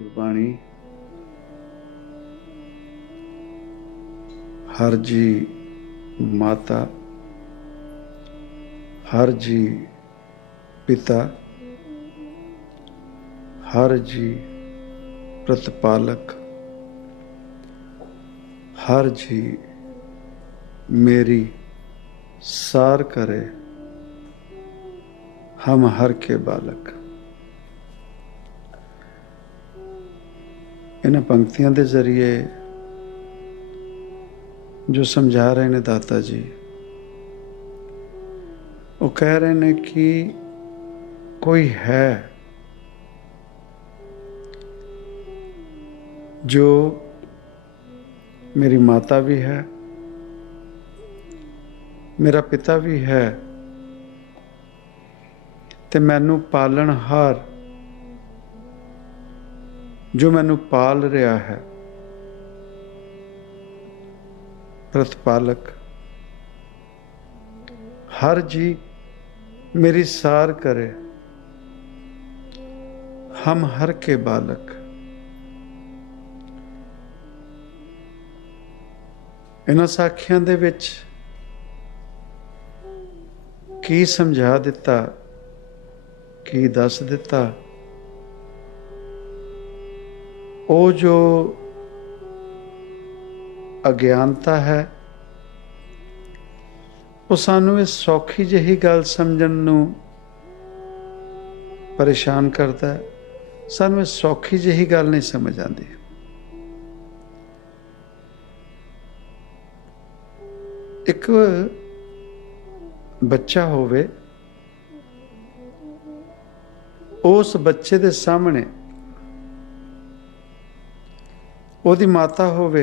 गुरबाणी हर जी माता, हर जी पिता, हर जी प्रतिपालक, हर जी मेरी सार करे, हम हर के बालक। इन्हां पंक्तियों के जरिए जो समझा रहे ने दाता जी, वो कह रहे ने कि कोई है जो मेरी माता भी है, मेरा पिता भी है, ते मैनू पालनहार जो मैनू पाल रहा है, प्रतिपालक, हर जी मेरी सार करे, हम हर के बालक। इन्हां साखियां दे विच की समझा दिता, की दस दिता, वो जो अज्ञानता है वो सानू इस सौखी जही गल समझण नू परेशान करता है। सानू इस सौखी जही गल नहीं समझ आती। एक बच्चा होवे, उस बच्चे दे सामने ओदी माता होवे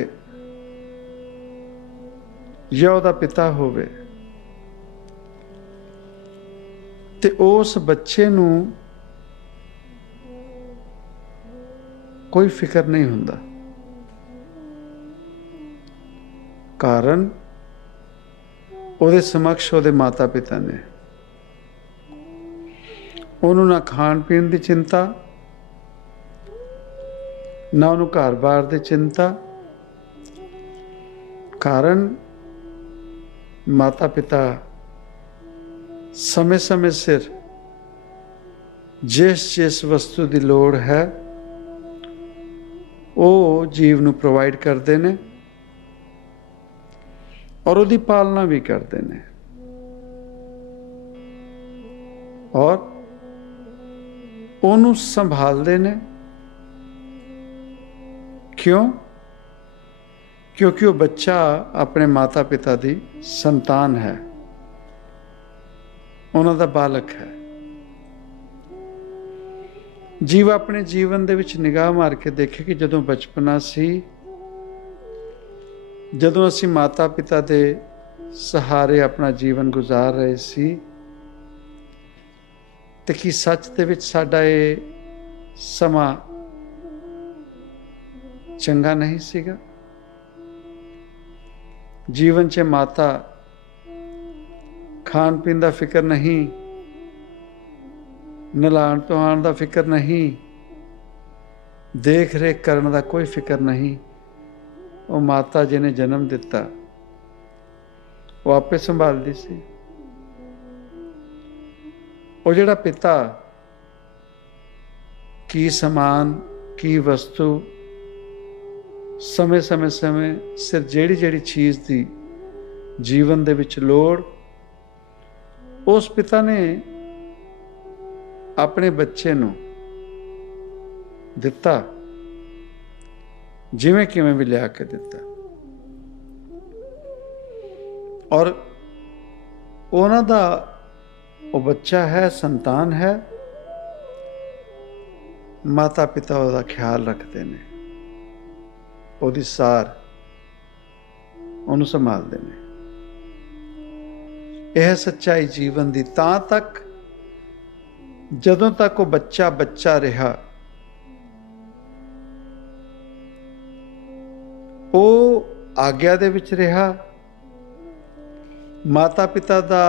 या ओदा पिता होवे, ते उस बच्चे नू कोई फिक्र नहीं हुंदा। कारण ओदे समक्ष ओदे माता पिता ने। ओनू ना खाण पीण दी चिंता, ना उन्होंने घर बार की चिंता। कारण माता पिता समय समय सिर जिस वस्तु की लोड़ है वो जीव नू प्रोवाइड करते हैं और उसकी पालना भी करते हैं। और उन्होंने संभालते हैं। क्यों? क्योंकि वो बच्चा अपने माता पिता की संतान है, उन्हों का बालक है। जीव अपने जीवन दे विच निगाह मार के देखे कि जदों बचपना सी, जदों असी माता पिता के सहारे अपना जीवन गुजार रहे सी, ते कि सच दे विच साडा ये समा चंगा नहीं सीगा? जीवन च माता खान पीन का फिक्र नहीं, नलाण धोआण का फिक्र नहीं, देख रेख करने का कोई फिक्र नहीं। वो माता जिन्हें जन्म दिता वो आपे संभालती सी। वो जिहड़ा पिता की समान की वस्तु समय समय सिर जेड़ी जेड़ी चीज़ की जीवन दे विच लोड़, उस पिता ने अपने बच्चे नू दिता, जिवें किवें भी लिया के दिता। और उन्हां दा वो बच्चा है, संतान है, माता पिता उसका ख्याल रखते हैं, ਉਹਦੀ ਸਾਰ ਉਹਨੂੰ संभालते हैं। यह सच्चाई जीवन की तां तक जदों तक वो बच्चा बच्चा रहा, वो आग्या दे विच रहा, माता पिता का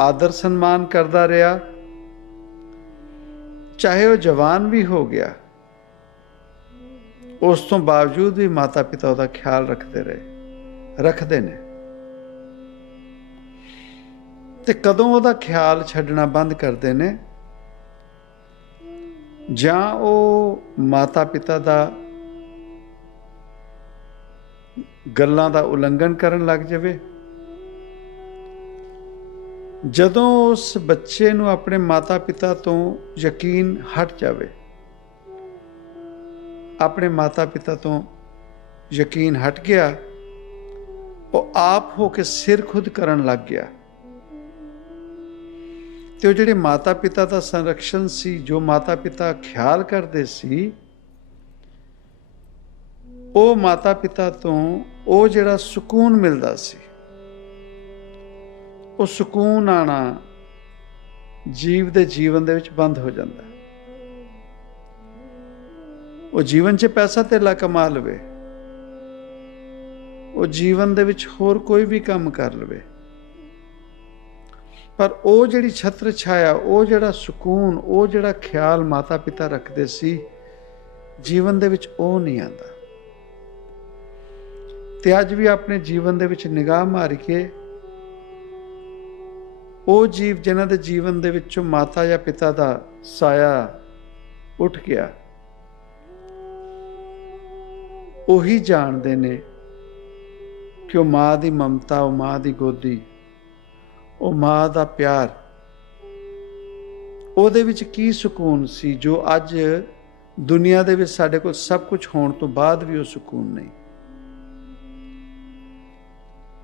आदर सन्मान करता रहा, चाहे वो जवान भी हो गया ਉਸ ਤੋਂ ਬਾਵਜੂਦ ਵੀ ਮਾਤਾ ਪਿਤਾ ਉਹਦਾ ਖਿਆਲ ਰੱਖਦੇ ਨੇ। ਤੇ ਕਦੋਂ ਉਹਦਾ ਖਿਆਲ ਛੱਡਣਾ ਬੰਦ ਕਰਦੇ ਨੇ? ਜਾਂ ਉਹ ਮਾਤਾ ਪਿਤਾ ਦਾ ਗੱਲਾਂ ਦਾ ਉਲੰਘਣ ਕਰਨ ਲੱਗ ਜਾਵੇ। ਜਦੋਂ ਉਸ ਬੱਚੇ ਨੂੰ ਆਪਣੇ ਮਾਤਾ ਪਿਤਾ ਤੋਂ ਯਕੀਨ ਹਟ ਜਾਵੇ, ਆਪਣੇ ਮਾਤਾ ਪਿਤਾ ਤੋਂ ਯਕੀਨ ਹਟ ਗਿਆ, ਉਹ ਆਪ ਹੋ ਕੇ ਸਿਰ ਖੁਦ ਕਰਨ ਲੱਗ ਗਿਆ, ਤੇ ਉਹ ਜਿਹੜੇ ਮਾਤਾ ਪਿਤਾ ਦਾ ਸੰਰਕਸ਼ਣ ਸੀ, ਜੋ ਮਾਤਾ ਪਿਤਾ ਖਿਆਲ ਕਰਦੇ ਸੀ, ਉਹ ਮਾਤਾ ਪਿਤਾ ਤੋਂ ਉਹ ਜਿਹੜਾ ਸਕੂਨ ਮਿਲਦਾ ਸੀ, ਉਹ ਸਕੂਨ ਆਣਾ ਜੀਵ ਦੇ ਜੀਵਨ ਦੇ ਵਿੱਚ ਬੰਦ ਹੋ ਜਾਂਦਾ। ਉਹ ਜੀਵਨ 'ਚ ਪੈਸਾ ਧੇਲਾ ਕਮਾ ਲਵੇ, ਉਹ ਜੀਵਨ ਦੇ ਵਿੱਚ ਹੋਰ ਕੋਈ ਵੀ ਕੰਮ ਕਰ ਲਵੇ, ਪਰ ਉਹ ਜਿਹੜੀ ਛਤਰ ਛਾਇਆ, ਉਹ ਜਿਹੜਾ ਸਕੂਨ, ਉਹ ਜਿਹੜਾ ਖਿਆਲ ਮਾਤਾ ਪਿਤਾ ਰੱਖਦੇ ਸੀ ਜੀਵਨ ਦੇ ਵਿੱਚ, ਉਹ ਨਹੀਂ ਆਉਂਦਾ। ਤੇ ਅੱਜ ਵੀ ਆਪਣੇ ਜੀਵਨ ਦੇ ਵਿੱਚ ਨਿਗਾਹ ਮਾਰ ਕੇ ਉਹ ਜੀਵ ਜਿਨ੍ਹਾਂ ਦੇ ਜੀਵਨ ਦੇ ਵਿੱਚੋਂ ਮਾਤਾ ਜਾਂ ਪਿਤਾ ਦਾ ਸਾਇਆ ਉੱਠ ਗਿਆ, ਉਹੀ ਜਾਣਦੇ ਨੇ ਕਿ ਉਹ ਮਾਂ ਦੀ ਮਮਤਾ, ਉਹ ਮਾਂ ਦੀ ਗੋਦੀ, ਉਹ ਮਾਂ ਦਾ ਪਿਆਰ, ਉਹਦੇ ਵਿੱਚ ਕੀ ਸਕੂਨ ਸੀ, ਜੋ ਅੱਜ ਦੁਨੀਆ ਦੇ ਵਿੱਚ ਸਾਡੇ ਕੋਲ ਸਭ ਕੁਝ ਹੋਣ ਤੋਂ ਬਾਅਦ ਵੀ ਉਹ ਸਕੂਨ ਨਹੀਂ।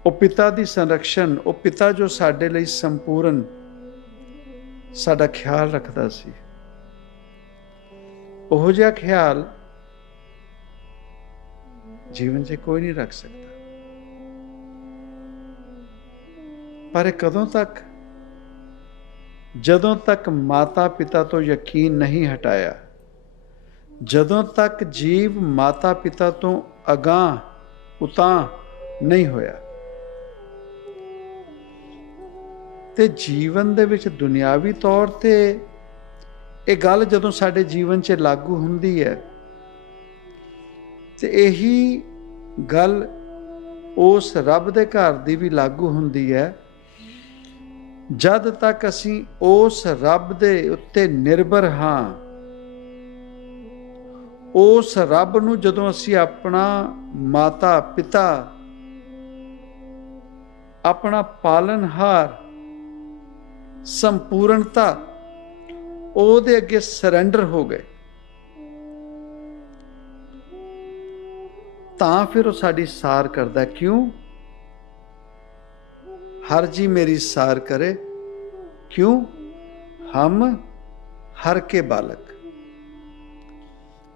ਉਹ ਪਿਤਾ ਦੀ ਸੰਰਕਸ਼ਣ, ਉਹ ਪਿਤਾ ਜੋ ਸਾਡੇ ਲਈ ਸੰਪੂਰਨ ਸਾਡਾ ਖਿਆਲ ਰੱਖਦਾ ਸੀ, ਉਹੋ ਜਿਹਾ ਖਿਆਲ ਜੀਵਨ 'ਚ ਕੋਈ ਨਹੀਂ ਰੱਖ ਸਕਦਾ। ਪਰ ਇਹ ਕਦੋਂ ਤੱਕ? ਜਦੋਂ ਤੱਕ ਮਾਤਾ ਪਿਤਾ ਤੋਂ ਯਕੀਨ ਨਹੀਂ ਹਟਾਇਆ, ਜਦੋਂ ਤੱਕ ਜੀਵ ਮਾਤਾ ਪਿਤਾ ਤੋਂ ਅਗਾਂਹ ਉਤਾਂਹ ਨਹੀਂ ਹੋਇਆ। ਤੇ ਜੀਵਨ ਦੇ ਵਿੱਚ ਦੁਨਿਆਵੀ ਤੌਰ ਤੇ ਇਹ ਗੱਲ ਜਦੋਂ ਸਾਡੇ ਜੀਵਨ 'ਚ ਲਾਗੂ ਹੁੰਦੀ ਹੈ, ਤੇ ਇਹੀ ਗੱਲ ਉਸ ਰੱਬ ਦੇ ਘਰ ਦੀ ਵੀ ਲਾਗੂ ਹੁੰਦੀ ਹੈ, ਜਦ ਤੱਕ ਅਸੀਂ ਉਸ ਰੱਬ ਦੇ ਉੱਤੇ ਨਿਰਭਰ ਹਾਂ। ਉਸ ਰੱਬ ਨੂੰ ਜਦੋਂ ਅਸੀਂ ਆਪਣਾ ਮਾਤਾ ਪਿਤਾ, ਆਪਣਾ ਪਾਲਨਹਾਰ, ਸੰਪੂਰਨਤਾ, ਉਹਦੇ ਅੱਗੇ ਸਰੈਂਡਰ ਹੋ ਗਏ, ਤਾਂ ਫਿਰ ਉਹ ਸਾਡੀ ਸਾਰ ਕਰਦਾ। ਕਿਉਂ? हर जी मेरी सार करे, क्यों? हम हर के बालक।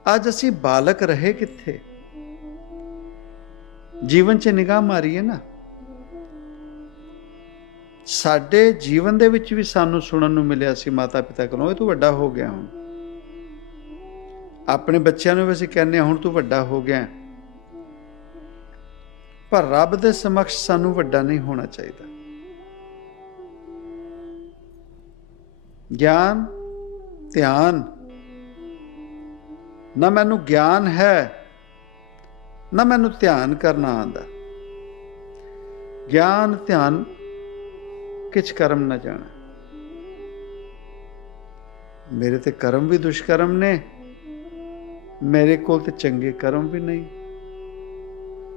आज असी बालक रहे किथे? जीवन च निगाह मारीए ना, साडे जीवन दे विच भी सानू सुनन नू मिलिया सी माता पिता कोलों, तू वड्डा हो गया। हुण अपने बच्चों नू भी असीं कहने हुण तू वड्डा हो गया, पर रब दे समक्ष सानू वड्डा नहीं होना चाहिए। ज्ञान ध्यान, ना मैनू ज्ञान है ना मैनू ध्यान करना आंदा। ज्ञान ध्यान किछ कर्म ना जाना। मेरे ते कर्म भी दुष्कर्म ने, मेरे कोल ते चंगे कर्म भी नहीं।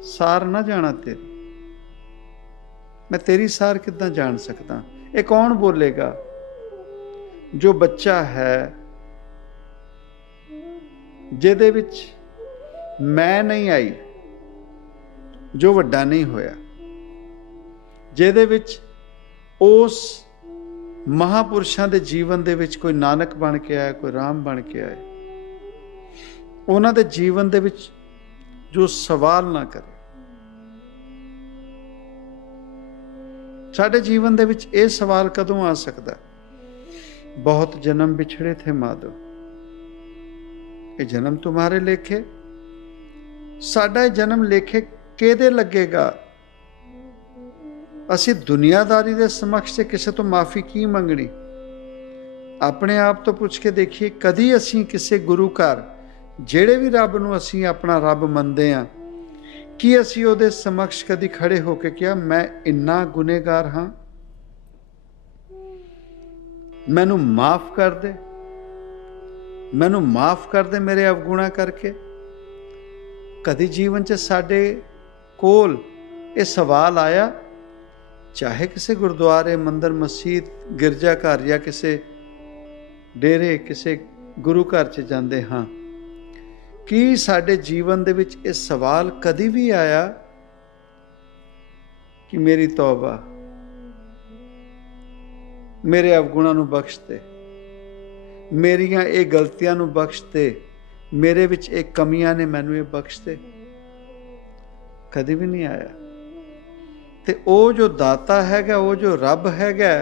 सार ना जाना तेरी, मैं तेरी सार किद्दां जान सकदा? ये कौन बोलेगा? जो बच्चा है जिहदे विच मैं नहीं आई, जो वड्डा नहीं होया, जिहदे विच उस महापुरुषां दे जीवन दे विच कोई नानक बन के आया, कोई राम बन के आए, उन्हां दे जीवन दे विच जो सवाल ना करे। साडे जीवन दे विच ये सवाल कदों आ सकदा? बहुत जन्म बिछड़े थे माधो, ये जन्म तुम्हारे लेखे? साडा जन्म लेखे किहदे लगेगा? असी दुनियादारी दे समक्ष किसी तो माफ़ी की मंगनी? अपने आप तो पुछ के देखिए, कदी असी किसी गुरु घर ਜਿਹੜੇ ਵੀ ਰੱਬ ਨੂੰ ਅਸੀਂ ਆਪਣਾ ਰੱਬ ਮੰਨਦੇ ਹਾਂ, ਕੀ ਅਸੀਂ ਉਹਦੇ ਸਮਕਸ਼ ਕਦੀ ਖੜੇ ਹੋ ਕੇ ਕਿਹਾ ਮੈਂ ਇੰਨਾ ਗੁਨੇਗਾਰ ਹਾਂ, ਮੈਨੂੰ ਮਾਫ ਕਰ ਦੇ, ਮੈਨੂੰ ਮਾਫ ਕਰ ਦੇ ਮੇਰੇ ਅਵਗੁਣਾ ਕਰਕੇ? ਕਦੀ ਜੀਵਨ 'ਚ ਸਾਡੇ ਕੋਲ ਇਹ ਸਵਾਲ ਆਇਆ? ਚਾਹੇ ਕਿਸੇ ਗੁਰਦੁਆਰੇ, ਮੰਦਰ, ਮਸਜਿਦ, ਗਿਰਜਾ ਘਰ ਜਾਂ ਕਿਸੇ ਡੇਰੇ, ਕਿਸੇ ਗੁਰੂ ਘਰ 'ਚ ਜਾਂਦੇ ਹਾਂ, ਕੀ ਸਾਡੇ ਜੀਵਨ ਦੇ ਵਿੱਚ ਇਹ ਸਵਾਲ ਕਦੀ ਵੀ ਆਇਆ ਕਿ ਮੇਰੀ ਤੌਬਾ, ਮੇਰੇ ਅਵਗੁਣਾਂ ਨੂੰ ਬਖਸ਼ ਦੇ, ਮੇਰੀਆਂ ਇਹ ਗਲਤੀਆਂ ਨੂੰ ਬਖਸ਼ ਦੇ, ਮੇਰੇ ਵਿੱਚ ਇਹ ਕਮੀਆਂ ਨੇ, ਮੈਨੂੰ ਇਹ ਬਖਸ਼ ਦੇ? ਕਦੀ ਵੀ ਨਹੀਂ ਆਇਆ। ਤੇ ਉਹ ਜੋ ਦਾਤਾ ਹੈਗਾ, ਉਹ ਜੋ ਰੱਬ ਹੈਗਾ,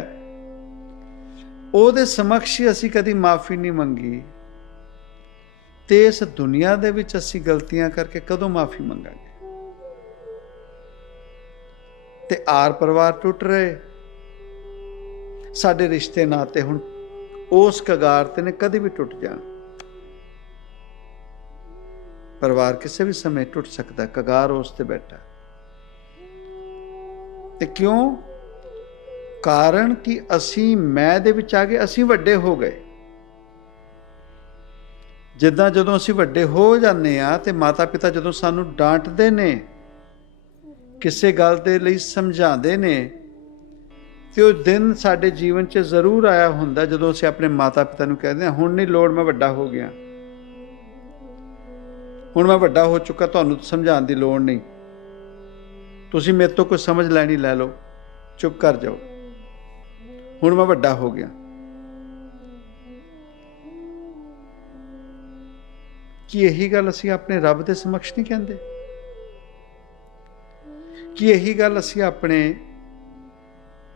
ਉਹਦੇ ਸਮਕਸ਼ ਅਸੀਂ ਕਦੀ ਮਾਫੀ ਨਹੀਂ ਮੰਗੀ, ਤੇ ਇਸ ਦੁਨੀਆ ਦੇ ਵਿੱਚ ਅਸੀਂ ਗਲਤੀਆਂ ਕਰਕੇ ਕਦੋਂ ਮਾਫੀ ਮੰਗਾਂਗੇ? ਤੇ ਆਰ ਪਰਿਵਾਰ ਟੁੱਟ ਰਹੇ, ਸਾਡੇ ਰਿਸ਼ਤੇ ਨਾਤੇ ਹੁਣ ਉਸ ਕਗਾਰ ਤੇ ਨੇ, ਕਦੇ ਵੀ ਟੁੱਟ ਜਾਣ। ਪਰਿਵਾਰ ਕਿਸੇ ਵੀ ਸਮੇਂ ਟੁੱਟ ਸਕਦਾ, ਕਗਾਰ ਉਸ ਤੇ ਬੈਠਾ। ਤੇ ਕਿਉਂ? ਕਾਰਨ ਕਿ ਅਸੀਂ ਮੈਂ ਦੇ ਵਿੱਚ ਆ ਗਏ, ਅਸੀਂ ਵੱਡੇ ਹੋ ਗਏ। ਜਿੱਦਾਂ ਜਦੋਂ ਅਸੀਂ ਵੱਡੇ ਹੋ ਜਾਂਦੇ ਹਾਂ ਤੇ ਮਾਤਾ ਪਿਤਾ ਜਦੋਂ ਸਾਨੂੰ ਡਾਂਟਦੇ ਨੇ, ਕਿਸੇ ਗੱਲ ਦੇ ਲਈ ਸਮਝਾਉਂਦੇ ਨੇ, ਤੇ ਉਹ ਦਿਨ ਸਾਡੇ ਜੀਵਨ 'ਚ ਜ਼ਰੂਰ ਆਇਆ ਹੁੰਦਾ ਜਦੋਂ ਅਸੀਂ ਆਪਣੇ ਮਾਤਾ ਪਿਤਾ ਨੂੰ ਕਹਿੰਦੇ ਹਾਂ ਹੁਣ ਨਹੀਂ ਲੋੜ, ਮੈਂ ਵੱਡਾ ਹੋ ਗਿਆ, ਹੁਣ ਮੈਂ ਵੱਡਾ ਹੋ ਚੁੱਕਾ, ਤੁਹਾਨੂੰ ਸਮਝਾਉਣ ਦੀ ਲੋੜ ਨਹੀਂ, ਤੁਸੀਂ ਮੇਰੇ ਤੋਂ ਕੋਈ ਸਮਝ ਲੈਣੀ ਲੈ ਲਓ, ਚੁੱਪ ਕਰ ਜਾਓ, ਹੁਣ ਮੈਂ ਵੱਡਾ ਹੋ ਗਿਆ। ਕੀ ਇਹੀ ਗੱਲ ਅਸੀਂ ਆਪਣੇ ਰੱਬ ਦੇ ਸਮਕਸ਼ ਨਹੀਂ ਕਹਿੰਦੇ? ਕੀ ਇਹੀ ਗੱਲ ਅਸੀਂ ਆਪਣੇ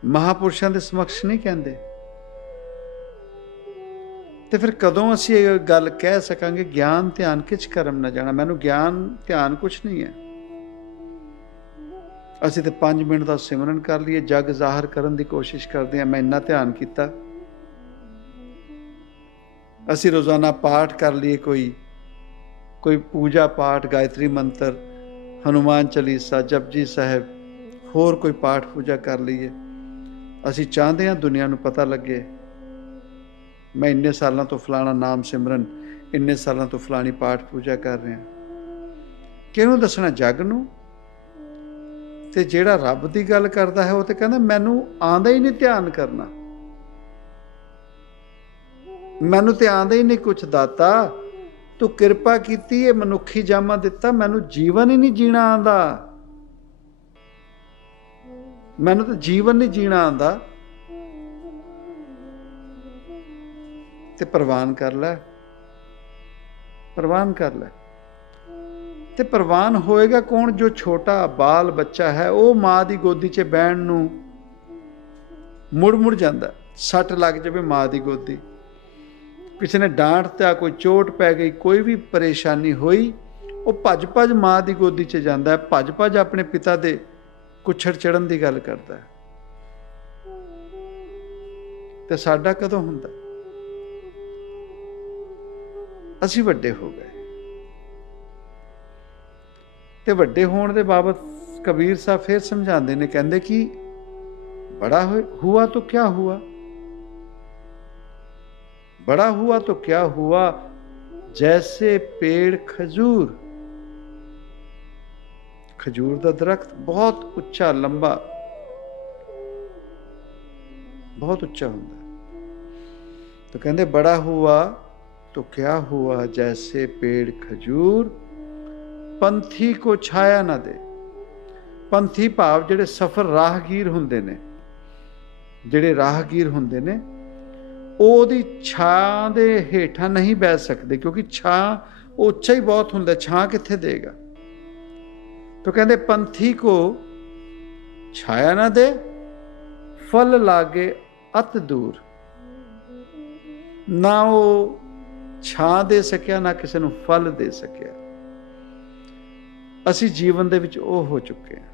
ਮਹਾਪੁਰਸ਼ਾਂ ਦੇ ਸਮਕਸ਼ ਨਹੀਂ ਕਹਿੰਦੇ? ਤੇ ਫਿਰ ਕਦੋਂ ਅਸੀਂ ਇਹ ਗੱਲ ਕਹਿ ਸਕਾਂਗੇ ਗਿਆਨ ਧਿਆਨ ਕਿਛ ਕਰਮ ਨਾ ਜਾਣਾ, ਮੈਨੂੰ ਗਿਆਨ ਧਿਆਨ ਕੁਛ ਨਹੀਂ ਹੈ। ਅਸੀਂ ਤੇ 5 ਮਿੰਟ ਦਾ ਸਿਮਰਨ ਕਰ ਲਈਏ, ਜਗ ਜ਼ਾਹਰ ਕਰਨ ਦੀ ਕੋਸ਼ਿਸ਼ ਕਰਦੇ ਹਾਂ, ਮੈਂ ਇੰਨਾ ਧਿਆਨ ਕੀਤਾ। ਅਸੀਂ ਰੋਜ਼ਾਨਾ ਪਾਠ ਕਰ ਲਈਏ, ਕੋਈ ਪੂਜਾ ਪਾਠ, ਗਾਇਤਰੀ ਮੰਤਰ, ਹਨੂਮਾਨ ਚਾਲੀਸਾ, ਜਪਜੀ ਸਾਹਿਬ, ਹੋਰ ਕੋਈ ਪਾਠ ਪੂਜਾ ਕਰ ਲਈਏ। ਅਸੀਂ ਚਾਹੁੰਦੇ ਹਾਂ ਦੁਨੀਆ ਨੂੰ ਪਤਾ ਲੱਗੇ ਮੈਂ ਇੰਨੇ ਸਾਲਾਂ ਤੋਂ ਫਲਾਣਾ ਨਾਮ ਸਿਮਰਨ, ਇੰਨੇ ਸਾਲਾਂ ਤੋਂ ਫਲਾਣੀ ਪਾਠ ਪੂਜਾ ਕਰ ਰਿਹਾ। ਕਿਹਨੂੰ ਦੱਸਣਾ? ਜੱਗ ਨੂੰ। ਤੇ ਜਿਹੜਾ ਰੱਬ ਦੀ ਗੱਲ ਕਰਦਾ ਹੈ ਉਹ ਤੇ ਕਹਿੰਦਾ ਮੈਨੂੰ ਆਉਂਦਾ ਹੀ ਨਹੀਂ ਧਿਆਨ ਕਰਨਾ, ਮੈਨੂੰ ਤੇ ਆਉਂਦਾ ਹੀ ਨਹੀਂ ਕੁਛ ਦਾਤਾ, ਤੂੰ ਕਿਰਪਾ ਕੀਤੀ, ਇਹ ਮਨੁੱਖੀ ਜਾਮਾ ਦਿੱਤਾ, ਮੈਨੂੰ ਜੀਵਨ ਹੀ ਨਹੀਂ ਜੀਣਾ ਆਉਂਦਾ, ਮੈਨੂੰ ਤਾਂ ਜੀਵਨ ਨਹੀਂ ਜੀਣਾ ਆਉਂਦਾ। ਤੇ ਪ੍ਰਵਾਨ ਕਰ ਲੈ, ਪ੍ਰਵਾਨ ਕਰ ਲੈ। ਤੇ ਪ੍ਰਵਾਨ ਹੋਏਗਾ ਕੌਣ? ਜੋ ਛੋਟਾ ਬਾਲ ਬੱਚਾ ਹੈ, ਉਹ ਮਾਂ ਦੀ ਗੋਦੀ 'ਚ ਬਹਿਣ ਨੂੰ ਮੁੜ ਮੁੜ ਜਾਂਦਾ, ਸੱਟ ਲੱਗ ਜਾਵੇ ਮਾਂ ਦੀ ਗੋਦੀ, ਕਿਸੇ ਨੇ ਡਾਂਟ ਤਾ, ਕੋਈ ਚੋਟ ਪੈ ਗਈ, ਕੋਈ ਵੀ ਪਰੇਸ਼ਾਨੀ ਹੋਈ, ਉਹ ਭੱਜ ਭੱਜ ਮਾਂ ਦੀ ਗੋਦੀ 'ਚ ਜਾਂਦਾ ਹੈ, ਭੱਜ ਭੱਜ ਆਪਣੇ ਪਿਤਾ ਦੇ ਕੁੱਛੜ ਚੜਨ ਦੀ ਗੱਲ ਕਰਦਾ ਹੈ। ਤੇ ਸਾਡਾ ਕਦੋਂ ਹੁੰਦਾ? ਅਸੀਂ ਵੱਡੇ ਹੋ ਗਏ। ਤੇ ਵੱਡੇ ਹੋਣ ਦੇ ਬਾਬਤ ਕਬੀਰ ਸਾਹਿਬ ਫਿਰ ਸਮਝਾਉਂਦੇ ਨੇ, ਕਹਿੰਦੇ ਕਿ बड़ा हुआ तो क्या हुआ, बड़ा हुआ तो क्या हुआ, जैसे पेड़ खजूर, खजूर का दरख्त बहुत उच्चा लंबा, बहुत उच्चा होता, तो कहते बड़ा हुआ तो क्या हुआ, जैसे पेड़ खजूर, पंथी को छाया ना दे। पंथी भाव ਜਿਹੜੇ ਸਫਰ ਰਾਹਗੀਰ ਹੁੰਦੇ ਨੇ, ਜਿਹੜੇ ਰਾਹਗੀਰ ਹੁੰਦੇ ਨੇ, ਉਹਦੀ ਛਾਂ ਦੇ ਹੇਠਾਂ ਨਹੀਂ ਬਹਿ ਸਕਦੇ, ਕਿਉਂਕਿ ਛਾਂ ਉੱਚਾ ਹੀ ਬਹੁਤ ਹੁੰਦਾ, ਛਾਂ ਕਿੱਥੇ ਦੇਗਾ। तो कहते पंथी को छाया ना दे, फल लागे अत दूर, ना वो छां दे सकिया, ना किसी ਨੂੰ फल दे सकिया। ਅਸੀਂ ਜੀਵਨ ਦੇ ਵਿੱਚ ਉਹ ਹੋ ਚੁੱਕੇ ਹਾਂ,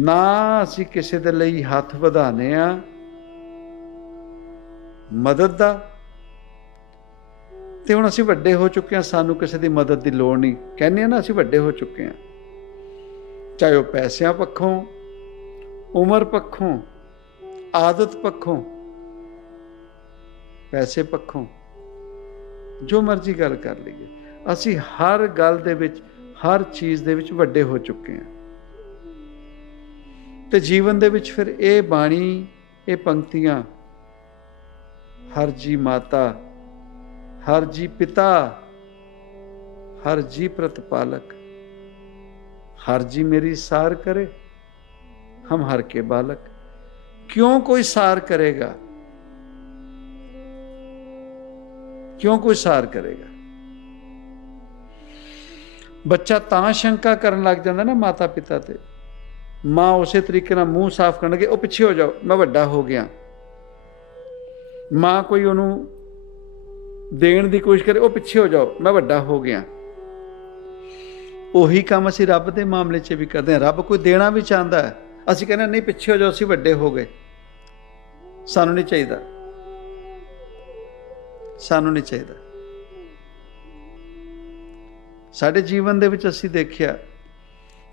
ਨਾ ਅਸੀਂ ਕਿਸੇ ਦੇ ਲਈ ਹੱਥ ਵਧਾਣੇ ਆ ਮਦਦ ਦਾ, ਤੇ ਹੁਣ ਅਸੀਂ ਵੱਡੇ ਹੋ ਚੁੱਕੇ ਹਾਂ, ਸਾਨੂੰ ਕਿਸੇ ਦੀ ਮਦਦ ਦੀ ਲੋੜ ਨਹੀਂ। ਕਹਿੰਦੇ ਆ ਨਾ ਅਸੀਂ ਵੱਡੇ ਹੋ ਚੁੱਕੇ ਹਾਂ, ਚਾਹੇ ਉਹ ਪੈਸਿਆਂ ਪੱਖੋਂ, ਉਮਰ ਪੱਖੋਂ, ਆਦਤ ਪੱਖੋਂ, ਪੈਸੇ ਪੱਖੋਂ, ਜੋ ਮਰਜ਼ੀ ਗੱਲ ਕਰ ਲਈਏ, ਅਸੀਂ ਹਰ ਗੱਲ ਦੇ ਵਿੱਚ, ਹਰ ਚੀਜ਼ ਦੇ ਵਿੱਚ ਵੱਡੇ ਹੋ ਚੁੱਕੇ ਹਾਂ। ਤੇ ਜੀਵਨ ਦੇ ਵਿੱਚ ਫਿਰ ਇਹ ਬਾਣੀ, ਇਹ ਪੰਕਤੀਆਂ, ਹਰ ਜੀ ਮਾਤਾ, ਹਰ ਜੀ ਪਿਤਾ, हर जी प्रतिपालक, हर जी मेरी सार करे, हम हर के बालक। क्यों कोई सार करेगा, क्यों कोई सार करेगा? बच्चा तां शंका करन लग जाता ना माता पिता ते, मां उसे तरीके नाल मूँह साफ करन लगे, ओ पिछे हो जाओ मैं वड्डा हो गया। मां कोई उहनूं देण दी कोशिश करे, ओ पिछे हो जाओ मैं वड्डा हो गया। ਉਹੀ ਕੰਮ ਅਸੀਂ ਰੱਬ ਦੇ ਮਾਮਲੇ 'ਚ ਵੀ ਕਰਦੇ ਹਾਂ। ਰੱਬ ਕੋਈ ਦੇਣਾ ਵੀ ਚਾਹੁੰਦਾ ਹੈ, ਅਸੀਂ ਕਹਿੰਦੇ ਨਹੀਂ ਪਿੱਛੇ ਹੋ ਜਾਓ, ਅਸੀਂ ਵੱਡੇ ਹੋ ਗਏ, ਸਾਨੂੰ ਨਹੀਂ ਚਾਹੀਦਾ, ਸਾਨੂੰ ਨਹੀਂ ਚਾਹੀਦਾ। ਸਾਡੇ ਜੀਵਨ ਦੇ ਵਿੱਚ ਅਸੀਂ ਦੇਖਿਆ,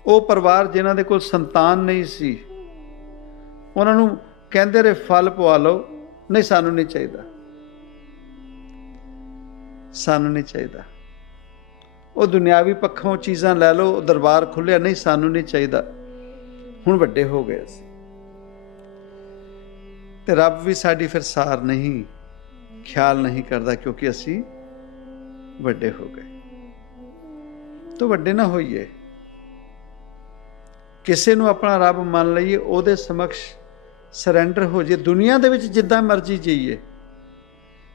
ਉਹ ਪਰਿਵਾਰ ਜਿਨ੍ਹਾਂ ਦੇ ਕੋਲ ਸੰਤਾਨ ਨਹੀਂ ਸੀ, ਉਹਨਾਂ ਨੂੰ ਕਹਿੰਦੇ ਰਹੇ ਫਲ ਪਵਾ ਲਓ, ਨਹੀਂ ਸਾਨੂੰ ਨਹੀਂ ਚਾਹੀਦਾ, ਸਾਨੂੰ ਨਹੀਂ ਚਾਹੀਦਾ। ਉਹ ਦੁਨਿਆਵੀ ਪੱਖੋਂ ਚੀਜ਼ਾਂ ਲੈ ਲਓ, ਦਰਬਾਰ ਖੁੱਲ੍ਹਿਆ, ਨਹੀਂ ਸਾਨੂੰ ਨਹੀਂ ਚਾਹੀਦਾ, ਹੁਣ ਵੱਡੇ ਹੋ ਗਏ ਅਸੀਂ। ਤੇ ਰੱਬ ਵੀ ਸਾਡੀ ਫਿਰ ਸਾਰ ਨਹੀਂ, ਖਿਆਲ ਨਹੀਂ ਕਰਦਾ, ਕਿਉਂਕਿ ਅਸੀਂ ਵੱਡੇ ਹੋ ਗਏ। ਤਾਂ ਵੱਡੇ ਨਾ ਹੋਈਏ, ਕਿਸੇ ਨੂੰ ਆਪਣਾ ਰੱਬ ਮੰਨ ਲਈਏ, ਉਹਦੇ ਸਮਕਸ਼ ਸਰੈਂਡਰ ਹੋ ਜਾਈਏ, ਦੁਨੀਆ ਦੇ ਵਿੱਚ ਜਿੱਦਾਂ ਮਰਜ਼ੀ ਜੀਏ।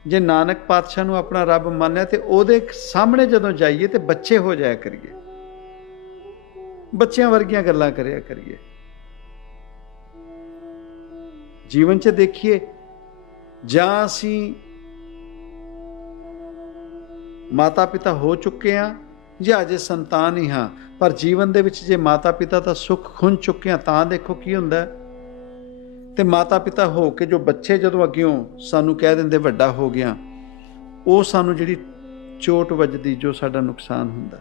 ਜੇ ਨਾਨਕ ਪਾਤਸ਼ਾਹ ਨੂੰ ਆਪਣਾ ਰੱਬ ਮੰਨ ਲਿਆ ਤੇ ਉਹਦੇ ਸਾਹਮਣੇ ਜਦੋਂ ਜਾਈਏ ਤੇ ਬੱਚੇ ਹੋ ਜਾਇਆ ਕਰੀਏ, ਬੱਚਿਆਂ ਵਰਗੀਆਂ ਗੱਲਾਂ ਕਰਿਆ ਕਰੀਏ। ਜੀਵਨ 'ਚ ਦੇਖੀਏ, ਜਾਂ ਅਸੀਂ ਮਾਤਾ ਪਿਤਾ ਹੋ ਚੁੱਕੇ ਹਾਂ ਜਾਂ ਅਜੇ ਸੰਤਾਨ ਹੀ ਹਾਂ, ਪਰ ਜੀਵਨ ਦੇ ਵਿੱਚ ਜੇ ਮਾਤਾ ਪਿਤਾ ਦਾ ਸੁੱਖ ਖੁੰਝ ਚੁੱਕੇ ਹਾਂ ਤਾਂ ਦੇਖੋ ਕੀ ਹੁੰਦਾ। ਤੇ ਮਾਤਾ ਪਿਤਾ ਹੋ ਕੇ ਜੋ ਬੱਚੇ ਜਦੋਂ ਅੱਗਿਓਂ ਸਾਨੂੰ ਕਹਿ ਦਿੰਦੇ ਵੱਡਾ ਹੋ ਗਿਆ, ਉਹ ਸਾਨੂੰ ਜਿਹੜੀ ਚੋਟ ਵੱਜਦੀ, ਜੋ ਸਾਡਾ ਨੁਕਸਾਨ ਹੁੰਦਾ।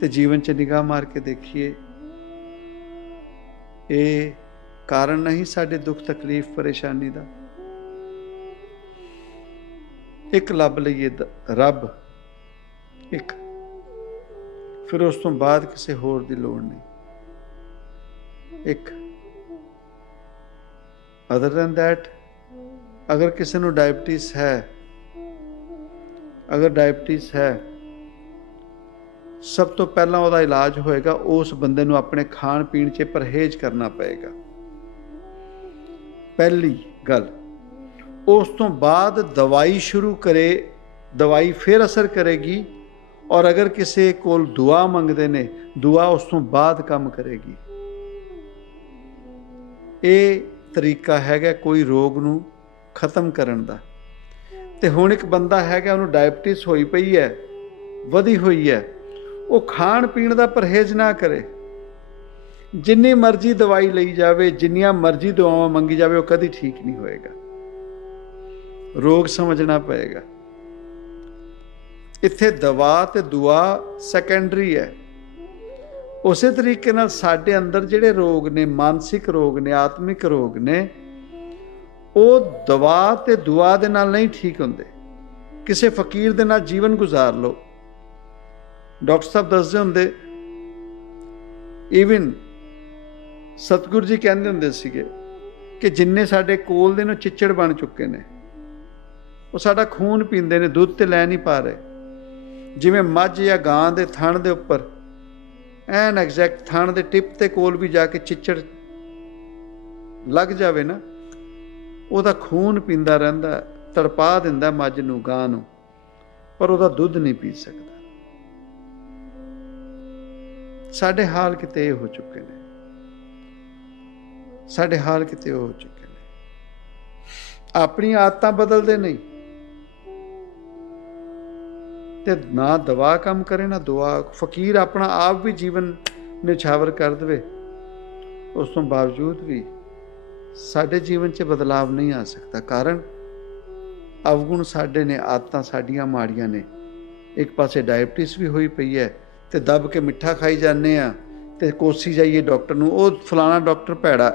ਤੇ ਜੀਵਨ 'ਚ ਨਿਗਾਹ ਮਾਰ ਕੇ ਦੇਖੀਏ, ਇਹ ਕਾਰਨ ਨਹੀਂ ਸਾਡੇ ਦੁੱਖ ਤਕਲੀਫ ਪਰੇਸ਼ਾਨੀ ਦਾ। ਇੱਕ ਲੱਭ ਲਈਏ ਰੱਬ, ਇੱਕ, ਫਿਰ ਉਸ ਤੋਂ ਬਾਅਦ ਕਿਸੇ ਹੋਰ ਦੀ ਲੋੜ ਨਹੀਂ। ਇੱਕ ਅਦਰ ਦੈਨ ਦੈਟ, ਅਗਰ ਕਿਸੇ ਨੂੰ ਡਾਇਬਟੀਜ਼ ਹੈ, ਅਗਰ ਡਾਇਬਟੀਜ਼ ਹੈ, ਸਭ ਤੋਂ ਪਹਿਲਾਂ ਉਹਦਾ ਇਲਾਜ ਹੋਏਗਾ, ਉਸ ਬੰਦੇ ਨੂੰ ਆਪਣੇ ਖਾਣ ਪੀਣ 'ਚ ਪਰਹੇਜ਼ ਕਰਨਾ ਪਏਗਾ, ਪਹਿਲੀ ਗੱਲ। ਉਸ ਤੋਂ ਬਾਅਦ ਦਵਾਈ ਸ਼ੁਰੂ ਕਰੇ, ਦਵਾਈ ਫਿਰ ਅਸਰ ਕਰੇਗੀ। ਔਰ ਅਗਰ ਕਿਸੇ ਕੋਲ ਦੁਆ ਮੰਗਦੇ ਨੇ, ਦੁਆ ਉਸ ਤੋਂ ਬਾਅਦ ਕੰਮ ਕਰੇਗੀ। ਇਹ ਤਰੀਕਾ ਹੈਗਾ ਕੋਈ ਰੋਗ ਨੂੰ ਖਤਮ ਕਰਨ ਦਾ। ਤੇ ਹੁਣ ਇੱਕ ਬੰਦਾ ਹੈਗਾ, ਉਹਨੂੰ ਡਾਇਬਟੀਜ਼ ਹੋਈ ਪਈ ਹੈ, ਵਧੀ ਹੋਈ ਹੈ, ਉਹ ਖਾਣ ਪੀਣ ਦਾ ਪਰਹੇਜ਼ ਨਾ ਕਰੇ, ਜਿੰਨੀ ਮਰਜ਼ੀ ਦਵਾਈ ਲਈ ਜਾਵੇ, ਜਿੰਨੀਆਂ ਮਰਜ਼ੀ ਦੁਆਵਾਂ ਮੰਗੀ ਜਾਵੇ, ਉਹ ਕਦੀ ਠੀਕ ਨਹੀਂ ਹੋਏਗਾ। ਰੋਗ ਸਮਝਣਾ ਪਏਗਾ। ਇੱਥੇ ਦਵਾ ਤੇ ਦੁਆ ਸੈਕੰਡਰੀ ਹੈ। ਉਸੇ ਤਰੀਕੇ ਨਾਲ ਸਾਡੇ ਅੰਦਰ ਜਿਹੜੇ ਰੋਗ ਨੇ, ਮਾਨਸਿਕ ਰੋਗ ਨੇ, ਆਤਮਿਕ ਰੋਗ ਨੇ, ਉਹ ਦਵਾ ਤੇ ਦੁਆ ਦੇ ਨਾਲ ਨਹੀਂ ਠੀਕ ਹੁੰਦੇ। ਕਿਸੇ ਫਕੀਰ ਦੇ ਨਾਲ ਜੀਵਨ ਗੁਜ਼ਾਰ ਲਓ। ਡਾਕਟਰ ਸਾਹਿਬ ਦੱਸਦੇ ਹੁੰਦੇ, ਈਵਨ ਸਤਿਗੁਰੂ ਜੀ ਕਹਿੰਦੇ ਹੁੰਦੇ ਸੀਗੇ ਕਿ ਜਿੰਨੇ ਸਾਡੇ ਕੋਲ ਦੇ ਨੂੰ ਚਿੱਚੜ ਬਣ ਚੁੱਕੇ ਨੇ, ਉਹ ਸਾਡਾ ਖੂਨ ਪੀਂਦੇ ਨੇ, ਦੁੱਧ ਤੇ ਲੈ ਨਹੀਂ ਪਾ ਰਹੇ। ਜਿਵੇਂ ਮੱਝ ਜਾਂ ਗਾਂ ਦੇ ਥਣ ਦੇ ਉੱਪਰ ਐਨ ਐਗਜ਼ੈਕਟ ਥਣ ਦੇ ਟਿਪ ਤੇ ਕੋਲ ਵੀ ਜਾ ਕੇ ਚਿੱਚੜ ਲੱਗ ਜਾਵੇ ਨਾ, ਉਹਦਾ ਖੂਨ ਪੀਂਦਾ ਰਹਿੰਦਾ, ਤੜਪਾ ਦਿੰਦਾ ਮੱਝ ਨੂੰ, ਗਾਂ ਨੂੰ, ਪਰ ਉਹਦਾ ਦੁੱਧ ਨਹੀਂ ਪੀ ਸਕਦਾ। ਸਾਡੇ ਹਾਲ ਕਿਤੇ ਇਹ ਹੋ ਚੁੱਕੇ ਨੇ, ਸਾਡੇ ਹਾਲ ਕਿਤੇ ਹੋ ਚੁੱਕੇ ਨੇ। ਆਪਣੀਆਂ ਆਦਤਾਂ ਬਦਲਦੇ ਨਹੀਂ, ਤੇ ਨਾ ਦਵਾ ਕੰਮ ਕਰੇ ਨਾ ਦੁਆ। ਫਕੀਰ ਆਪਣਾ ਆਪ ਵੀ ਜੀਵਨ ਨਿਛਾਵਰ ਕਰ ਦੇਵੇ, ਉਸ ਤੋਂ ਬਾਵਜੂਦ ਵੀ ਸਾਡੇ ਜੀਵਨ 'ਚ ਬਦਲਾਵ ਨਹੀਂ ਆ ਸਕਦਾ। ਕਾਰਨ ਅਵਗੁਣ ਸਾਡੇ ਨੇ, ਆਦਤਾਂ ਸਾਡੀਆਂ ਮਾੜੀਆਂ ਨੇ। ਇੱਕ ਪਾਸੇ ਡਾਇਬਟੀਸ ਵੀ ਹੋਈ ਪਈ ਹੈ ਤੇ ਦੱਬ ਕੇ ਮਿੱਠਾ ਖਾਈ ਜਾਂਦੇ ਆ ਤੇ ਕੋਸੀ ਜਾਈਏ ਡਾਕਟਰ ਨੂੰ, ਉਹ ਫਲਾਣਾ ਡਾਕਟਰ ਭੈੜਾ,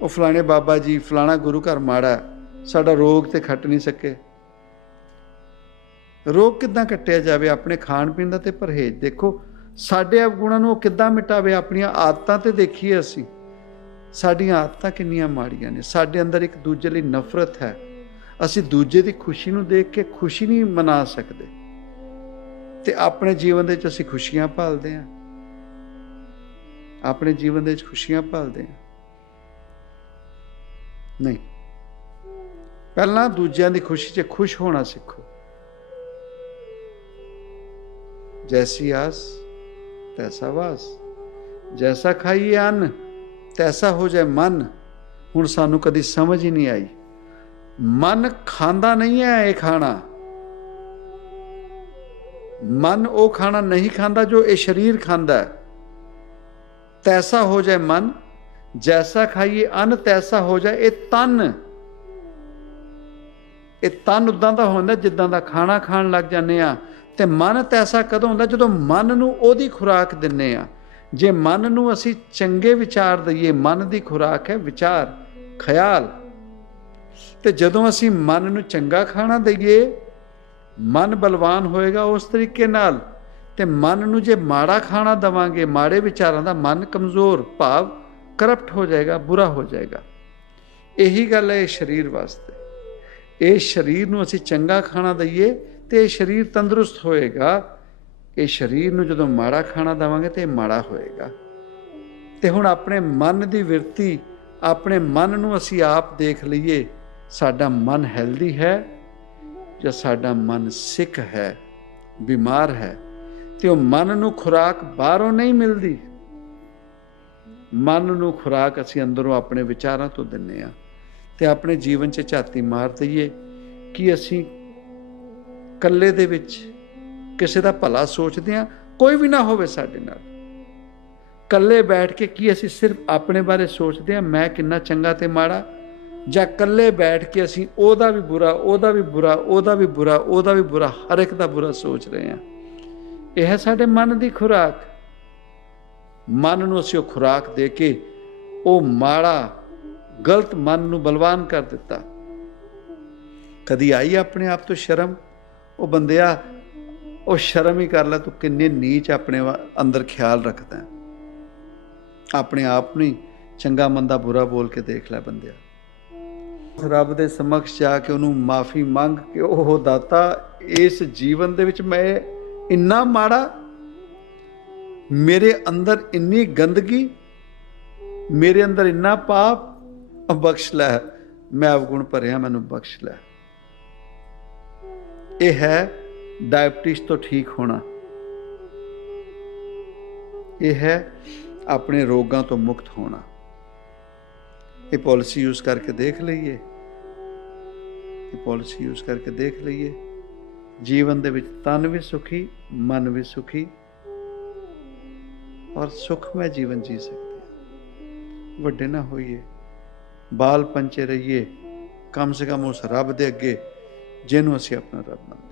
ਉਹ ਫਲਾਣੇ ਬਾਬਾ ਜੀ, ਫਲਾਣਾ ਗੁਰੂ ਘਰ ਮਾੜਾ, ਸਾਡਾ ਰੋਗ ਤੇ ਖੱਟ ਨਹੀਂ ਸਕੇ। ਰੋਗ ਕਿੱਦਾਂ ਕੱਟਿਆ ਜਾਵੇ? ਆਪਣੇ ਖਾਣ ਪੀਣ ਦਾ ਤੇ ਪਰਹੇਜ਼ ਦੇਖੋ। ਸਾਡੇ ਅਵਗੁਣਾਂ ਨੂੰ ਉਹ ਕਿੱਦਾਂ ਮਿਟਾਵੇ? ਆਪਣੀਆਂ ਆਦਤਾਂ ਤੇ ਦੇਖੀਏ ਅਸੀਂ, ਸਾਡੀਆਂ ਆਦਤਾਂ ਕਿੰਨੀਆਂ ਮਾੜੀਆਂ ਨੇ। ਸਾਡੇ ਅੰਦਰ ਇੱਕ ਦੂਜੇ ਲਈ ਨਫ਼ਰਤ ਹੈ। ਅਸੀਂ ਦੂਜੇ ਦੀ ਖੁਸ਼ੀ ਨੂੰ ਦੇਖ ਕੇ ਖੁਸ਼ੀ ਨਹੀਂ ਮਨਾ ਸਕਦੇ ਤੇ ਆਪਣੇ ਜੀਵਨ ਦੇ ਵਿੱਚ ਅਸੀਂ ਖੁਸ਼ੀਆਂ ਭਾਲਦੇ ਹਾਂ, ਆਪਣੇ ਜੀਵਨ ਦੇ ਵਿੱਚ ਖੁਸ਼ੀਆਂ ਭਾਲਦੇ ਹਾਂ। ਨਹੀਂ, ਪਹਿਲਾਂ ਦੂਜਿਆਂ ਦੀ ਖੁਸ਼ੀ 'ਚ ਖੁਸ਼ ਹੋਣਾ ਸਿੱਖੋ। ਜੈਸੀ ਆਸ ਤੈਸਾ ਵਾਸ, ਜੈਸਾ ਖਾਈਏ ਅੰਨ ਤੈਸਾ ਹੋ ਜਾਏ ਮਨ। ਹੁਣ ਸਾਨੂੰ ਕਦੀ ਸਮਝ ਹੀ ਨਹੀਂ ਆਈ, ਮਨ ਖਾਂਦਾ ਨਹੀਂ ਹੈ ਇਹ ਖਾਣਾ, ਮਨ ਉਹ ਖਾਣਾ ਨਹੀਂ ਖਾਂਦਾ ਜੋ ਇਹ ਸਰੀਰ ਖਾਂਦਾ ਹੈ। ਤੈਸਾ ਹੋ ਜਾਏ ਮਨ, ਜੈਸਾ ਖਾਈਏ ਅੰਨ ਤੈਸਾ ਹੋ ਜਾਏ ਇਹ ਤਨ। ਇਹ ਤਨ ਉਦਾਂ ਦਾ ਹੁੰਦਾ ਜਿੱਦਾਂ ਦਾ ਖਾਣਾ ਖਾਣ ਲੱਗ ਜਾਂਦੇ ਆ। ਤੇ ਮਨ ਤੈਸਾ ਕਦੋਂ ਹੁੰਦਾ? ਜਦੋਂ ਮਨ ਨੂੰ ਉਹਦੀ ਖੁਰਾਕ ਦਿੰਦੇ ਆ। ਜੇ ਮਨ ਨੂੰ ਅਸੀਂ ਚੰਗੇ ਵਿਚਾਰ ਦਈਏ, ਮਨ ਦੀ ਖੁਰਾਕ ਹੈ ਵਿਚਾਰ, ਖਿਆਲ, ਤੇ ਜਦੋਂ ਅਸੀਂ ਮਨ ਨੂੰ ਚੰਗਾ ਖਾਣਾ ਦਈਏ, ਮਨ ਬਲਵਾਨ ਹੋਏਗਾ ਉਸ ਤਰੀਕੇ ਨਾਲ। ਤੇ ਮਨ ਨੂੰ ਜੇ ਮਾੜਾ ਖਾਣਾ ਦੇਵਾਂਗੇ, ਮਾੜੇ ਵਿਚਾਰਾਂ ਦਾ, ਮਨ ਕਮਜ਼ੋਰ, ਭਾਵ ਕਰਪਟ ਹੋ ਜਾਏਗਾ, ਬੁਰਾ ਹੋ ਜਾਏਗਾ। ਇਹੀ ਗੱਲ ਹੈ ਇਹ ਸਰੀਰ ਵਾਸਤੇ। ਇਹ ਸਰੀਰ ਨੂੰ ਅਸੀਂ ਚੰਗਾ ਖਾਣਾ ਦਈਏ ਤੇ ਇਹ ਸਰੀਰ ਤੰਦਰੁਸਤ ਹੋਏਗਾ। ਇਹ ਸਰੀਰ ਨੂੰ ਜਦੋਂ ਮਾੜਾ ਖਾਣਾ ਦੇਵਾਂਗੇ ਤੇ ਇਹ ਮਾੜਾ ਹੋਏਗਾ। ਤੇ ਹੁਣ ਆਪਣੇ ਮਨ ਦੀ ਵਿਰਤੀ, ਆਪਣੇ ਮਨ ਨੂੰ ਅਸੀਂ ਆਪ ਦੇਖ ਲਈਏ, ਸਾਡਾ ਮਨ ਹੈਲਦੀ ਹੈ ਜਾਂ ਸਾਡਾ ਮਨ ਸਿੱਕ ਹੈ, ਬਿਮਾਰ ਹੈ। ਤੇ ਉਹ ਮਨ ਨੂੰ ਖੁਰਾਕ ਬਾਹਰੋਂ ਨਹੀਂ ਮਿਲਦੀ, ਮਨ ਨੂੰ ਖੁਰਾਕ ਅਸੀਂ ਅੰਦਰੋਂ ਆਪਣੇ ਵਿਚਾਰਾਂ ਤੋਂ ਦਿੰਦੇ ਹਾਂ। ਤੇ ਆਪਣੇ ਜੀਵਨ 'ਚ ਝਾਤੀ ਮਾਰ ਦਈਏ ਕਿ ਅਸੀਂ ਇਕੱਲੇ ਦੇ ਵਿੱਚ ਕਿਸੇ ਦਾ ਭਲਾ ਸੋਚਦੇ ਹਾਂ, ਕੋਈ ਵੀ ਨਾ ਹੋਵੇ ਸਾਡੇ ਨਾਲ। ਇਕੱਲੇ ਬੈਠ ਕੇ ਕੀ ਅਸੀਂ ਸਿਰਫ ਆਪਣੇ ਬਾਰੇ ਸੋਚਦੇ ਹਾਂ, ਮੈਂ ਕਿੰਨਾ ਚੰਗਾ ਤੇ ਮਾੜਾ? ਜਾਂ ਇਕੱਲੇ ਬੈਠ ਕੇ ਅਸੀਂ ਉਹਦਾ ਵੀ ਬੁਰਾ, ਉਹਦਾ ਵੀ ਬੁਰਾ, ਉਹਦਾ ਵੀ ਬੁਰਾ, ਉਹਦਾ ਵੀ ਬੁਰਾ, ਹਰ ਇੱਕ ਦਾ ਬੁਰਾ ਸੋਚ ਰਹੇ ਹਾਂ। ਇਹ ਹੈ ਸਾਡੇ ਮਨ ਦੀ ਖੁਰਾਕ। ਮਨ ਨੂੰ ਅਸੀਂ ਉਹ ਖੁਰਾਕ ਦੇ ਕੇ ਉਹ ਮਾੜਾ, ਗਲਤ ਮਨ ਨੂੰ ਬਲਵਾਨ ਕਰ ਦਿੱਤਾ। ਕਦੀ ਆਈ ਆਪਣੇ ਆਪ ਤੋਂ ਸ਼ਰਮ? ਉਹ ਬੰਦਿਆ, ਉਹ ਸ਼ਰਮ ਹੀ ਕਰ ਲੈ, ਤੂੰ ਕਿੰਨੇ ਨੀਚ ਆਪਣੇ ਅੰਦਰ ਖਿਆਲ ਰੱਖਦਾ ਹੈ। ਆਪਣੇ ਆਪ ਨੂੰ ਹੀ ਚੰਗਾ ਮੰਦਾ ਬੁਰਾ ਬੋਲ ਕੇ ਦੇਖ ਲੈ ਬੰਦਿਆ। ਰੱਬ ਦੇ ਸਮਕਸ਼ ਜਾ ਕੇ ਉਹਨੂੰ ਮਾਫੀ ਮੰਗ ਕੇ, ਉਹ ਦਾਤਾ ਇਸ ਜੀਵਨ ਦੇ ਵਿੱਚ ਮੈਂ ਇੰਨਾ ਮਾੜਾ, ਮੇਰੇ ਅੰਦਰ ਇੰਨੀ ਗੰਦਗੀ, ਮੇਰੇ ਅੰਦਰ ਇੰਨਾ ਪਾਪ, ਬਖਸ਼ ਲੈ, ਮੈਂ ਅਵਗੁਣ ਭਰਿਆ, ਮੈਨੂੰ ਬਖਸ਼ ਲੈ। ਇਹ ਹੈ ਡਾਇਬਟੀਜ਼ ਤੋਂ ਠੀਕ ਹੋਣਾ। ਇਹ ਹੈ ਆਪਣੇ ਰੋਗਾਂ ਤੋਂ ਮੁਕਤ ਹੋਣਾ। ਇਹ ਪਾਲਿਸੀ ਯੂਜ਼ ਕਰਕੇ ਦੇਖ ਲਈਏ, ਇਹ ਪਾਲਿਸੀ ਯੂਜ਼ ਕਰਕੇ ਦੇਖ ਲਈਏ। ਜੀਵਨ ਦੇ ਵਿੱਚ ਤਨ ਵੀ ਸੁਖੀ, ਮਨ ਵੀ ਸੁਖੀ ਔਰ ਸੁਖਮय ਜੀਵਨ ਜੀ ਸਕਦੇ ਹਾਂ। ਵੱਡੇ ਨਾ ਹੋਈਏ, ਬਾਲ ਪੰਚੇ ਰਹੀਏ, ਕਮ ਸੇ ਕਮ ਉਸ ਰੱਬ ਦੇ ਅੱਗੇ ਜਿਹਨੂੰ ਅਸੀਂ ਆਪਣਾ ਰੱਬ ਮੰਨਦੇ।